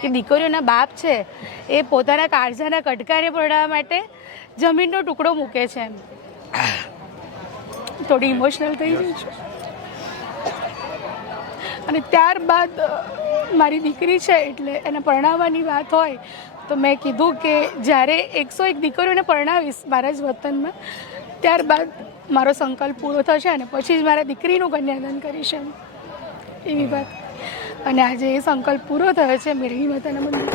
કે દીકરીઓના બાપ છે એ પોતાના કાળજાના કટકાને પરણાવવા માટે જમીનનો ટુકડો મૂકે છે. થોડી ઇમોશનલ થઈ ગઈ છું. અને ત્યારબાદ મારી દીકરી છે એટલે એને પરણાવવાની વાત હોય તો મેં કીધું કે જ્યારે 101 દીકરીઓને પરણાવીશ મારા જ વતનમાં, ત્યારબાદ મારો સંકલ્પ પૂરો થશે અને પછી જ મારા દીકરીનું કન્યાદાન કરીશ એવી વાત. અને આજે એ સંકલ્પ પૂરો થયો છે મેરડી માતાના મંદિર.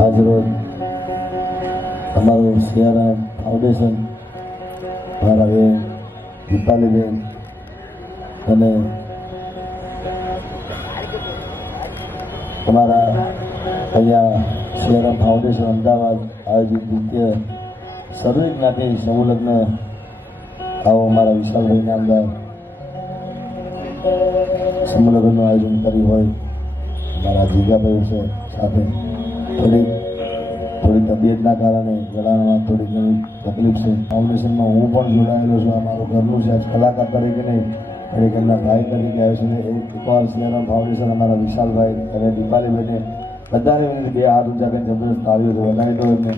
આજરોજ અમારું સિયારામ ફાઉન્ડેશન મારા બેન દીપાલીબેન અને અમારા અહીંયા સિયારામ ફાઉન્ડેશન અમદાવાદ આયોજિત દ્વિતીય સર્વે જ્ઞાતિ સમૂહ લગ્ન આવો અમારા વિશાલભાઈ નામદાર સમૂહ લગ્નનું આયોજન કર્યું હોય. મારા જીગાભાઈ છે સાથે થોડી તબિયતના કારણે ગળામાં થોડી ઘણી તકલીફ છે. ફાઉન્ડેશનમાં હું પણ જોડાયેલો છું. આ મારું ઘરનું છે. કલાકાર તરીકે નહીં, મારી ઘરના ભાઈ તરીકે આવ્યો છે. એકવાર સિયારામ ફાઉન્ડેશન અમારા વિશાલભાઈ અને દીપાલીબેને બધાને વિનંતી બે હાથ ઊંચા કરીને જબરદસ્ત તાળીઓ છે વધારી દો એમને.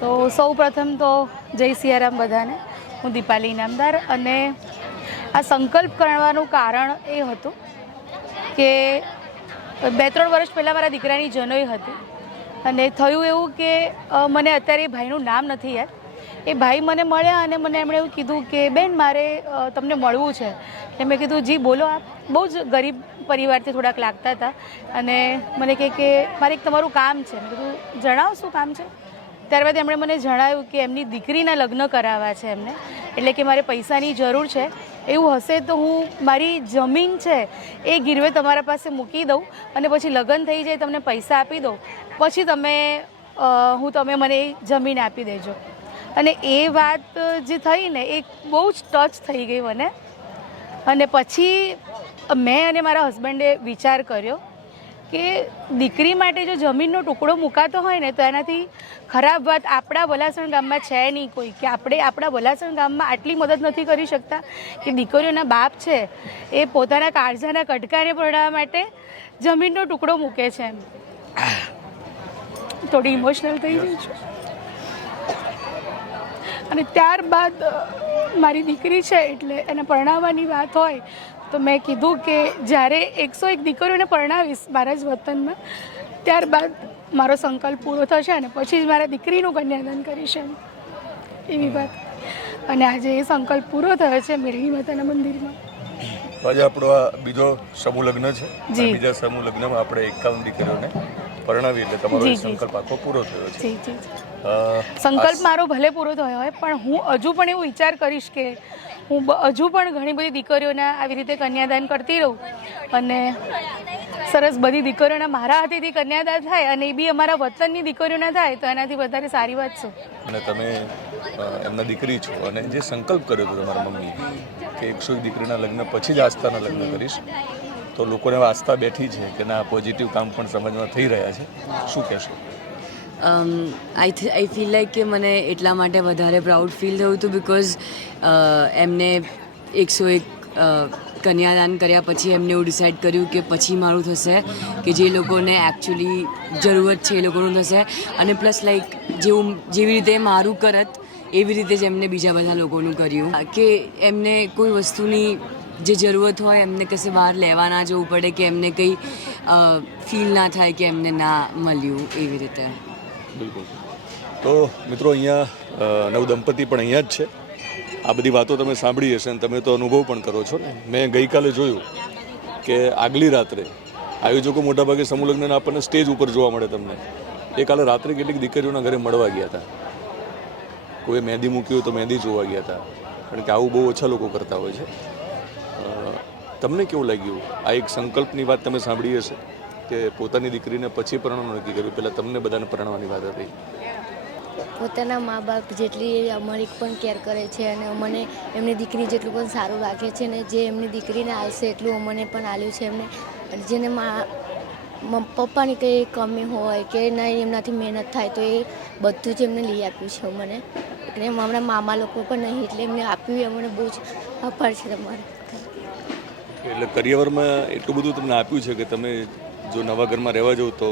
તો સૌ પ્રથમ તો જય સિયારામ બધાને. હું દીપાલી ઇનામદાર. અને આ સંકલ્પ કરવાનું કારણ એ હતું કે 2-3 વર્ષ પહેલાં મારા દીકરાની જનોઈ હતી અને થયું એવું કે મને અત્યારે એ ભાઈનું નામ નથી યાદ. એ ભાઈ મને મળ્યા અને મને એમણે એવું કીધું કે બેન મારે તમને મળવું છે. એટલે મેં કીધું જી બોલો આપ. બહુ જ ગરીબ પરિવારથી થોડાક લાગતા હતા અને મને કહે કે મારે એક તમારું કામ છે. મેં કીધું જણાવો શું કામ છે. ત્યારબાદ એમણે મને જણાવ્યું કે એમની દીકરીના લગ્ન કરાવવા છે એમને, એટલે કે મારે પૈસાની જરૂર છે. એવું હશે તો હું મારી જમીન છે એ ગીરવે તમારા પાસે મૂકી દઉં અને પછી લગ્ન થઈ જાય તમને પૈસા આપી દઉં, પછી તમે મને એ જમીન આપી દેજો. અને એ વાત જે થઈ ને એ બહુ જ ટચ થઈ ગઈ મને. અને પછી મેં અને મારા હસબન્ડે વિચાર કર્યો કે દીકરી માટે જો જમીનનો ટુકડો મુકાતો હોય ને તો એનાથી ખરાબ વાત આપણા વલાસણ ગામમાં છે નહીં કોઈ, કે આપણે આપણા વલાસણ ગામમાં આટલી મદદ નથી કરી શકતા કે દીકરીઓના બાપ છે એ પોતાના કાળજાના કટકાને પરણાવવા માટે જમીનનો ટુકડો મૂકે છે. થોડી ઇમોશનલ થઈ ગઈ છું. અને ત્યારબાદ મારી દીકરી છે એટલે એને પરણાવવાની વાત હોય તો મેં કીધું કે જ્યારે 101 દીકરીઓને પરણાવીશ મારા જ વતનમાં, ત્યારબાદ મારો સંકલ્પ પૂરો થશે અને પછી જ મારા દીકરીનું કન્યાદાન કરીશ એવી વાત. અને આજે એ સંકલ્પ પૂરો થયો છે મેરડી માતાના મંદિરમાં. આજે આપણો આ બીજો સમૂહ લગ્ન છે. બીજા સમૂહ લગ્નમાં આપણે 51 દીકરીઓને પરણાવી એટલે તમારો સંકલ્પ આખો પૂરો થયો છે. જી જી. સંકલ્પ મારો ભલે પૂરો થયો હોય પણ હું હજુ પણ એવું વિચાર કરીશ કે હું હજુ પણ ઘણી બધી દીકરીઓના આવી રીતે કન્યાદાન કરતી રહું અને સરસ બધી દીકરીઓના મારા હાથેથી કન્યાદાન થાય અને એ બી અમારા વતનની દીકરીઓના થાય તો એનાથી વધારે સારી વાત છે. અને તમે એમના દીકરી છો અને જે સંકલ્પ કર્યો હતો તમારા મમ્મી કે 101 દીકરીના લગ્ન પછી જ આસ્થાના લગ્ન કરીશ, તો લોકોને આસ્થા બેઠી છે કે ના પોઝિટિવ કામ પણ સમાજમાં થઈ રહ્યા છે. શું કહેશો? આઈ ફીલ લાઈક કે મને એટલા માટે વધારે પ્રાઉડ ફીલ થયું હતું બિકોઝ એમને 101 કન્યાદાન કર્યા પછી એમને એવું ડિસાઇડ કર્યું કે પછી મારું થશે કે જે લોકોને એકચ્યુઅલી જરૂરત છે એ લોકોનું થશે. અને પ્લસ લાઈક જેવી રીતે મારું કરત એવી રીતે જ એમને બીજા બધા લોકોનું કર્યું કે એમને કોઈ વસ્તુની જે જરૂરત હોય એમને કશે બહાર લેવા ના જવું પડે કે એમને કંઈ ફીલ ના થાય કે એમને ના મળ્યું એવી રીતે. બિલકુલ. તો મિત્રો અહીંયા નવદંપતિ પણ અહીંયા જ છે. આ બધી વાતો તમે સાંભળી હશે અને તમે તો અનુભવ પણ કરો છો ને. મેં ગઈકાલે જોયું કે આગલી રાત્રે આયોજકો મોટાભાગે સમૂહ લગ્નના આપણને સ્ટેજ ઉપર જોવા મળે તમને. એ કાલે રાત્રે કેટલીક દીકરીઓના ઘરે મળવા ગયા હતા. કોઈ મહેંદી મૂકી હોય તો મહેંદી જોવા ગયા હતા. કારણ કે આવું બહુ ઓછા લોકો કરતા હોય છે. તમને કેવું લાગ્યું? આ એક સંકલ્પની વાત તમે સાંભળી હશે કે પોતાની દીકરીને પછી પરણવાનું નક્કી કર્યું, પહેલાં તમને બધાને પરણવાની વાત હતી. પોતાના મા બાપ જેટલી અમારી પણ કેર કરે છે અને અમને એમની દીકરી જેટલું પણ સારું રાખે છે ને જે એમની દીકરીને આવશે એટલું અમને પણ આલ્યું છે એમને. અને જેને પપ્પાની કંઈ કમી હોય કે નહીં એમનાથી મહેનત થાય તો એ બધું જ એમને લઈ આપ્યું છે અમને. એટલે હમણાં મામા લોકો પણ નહીં એટલે એમને આપ્યું અમને બહુ જ આભાર છે તમારો. એટલે કરિયરમાં એટલું બધું તમને આપ્યું છે કે તમે જો નવા ઘરમાં રહેવા જાઓ તો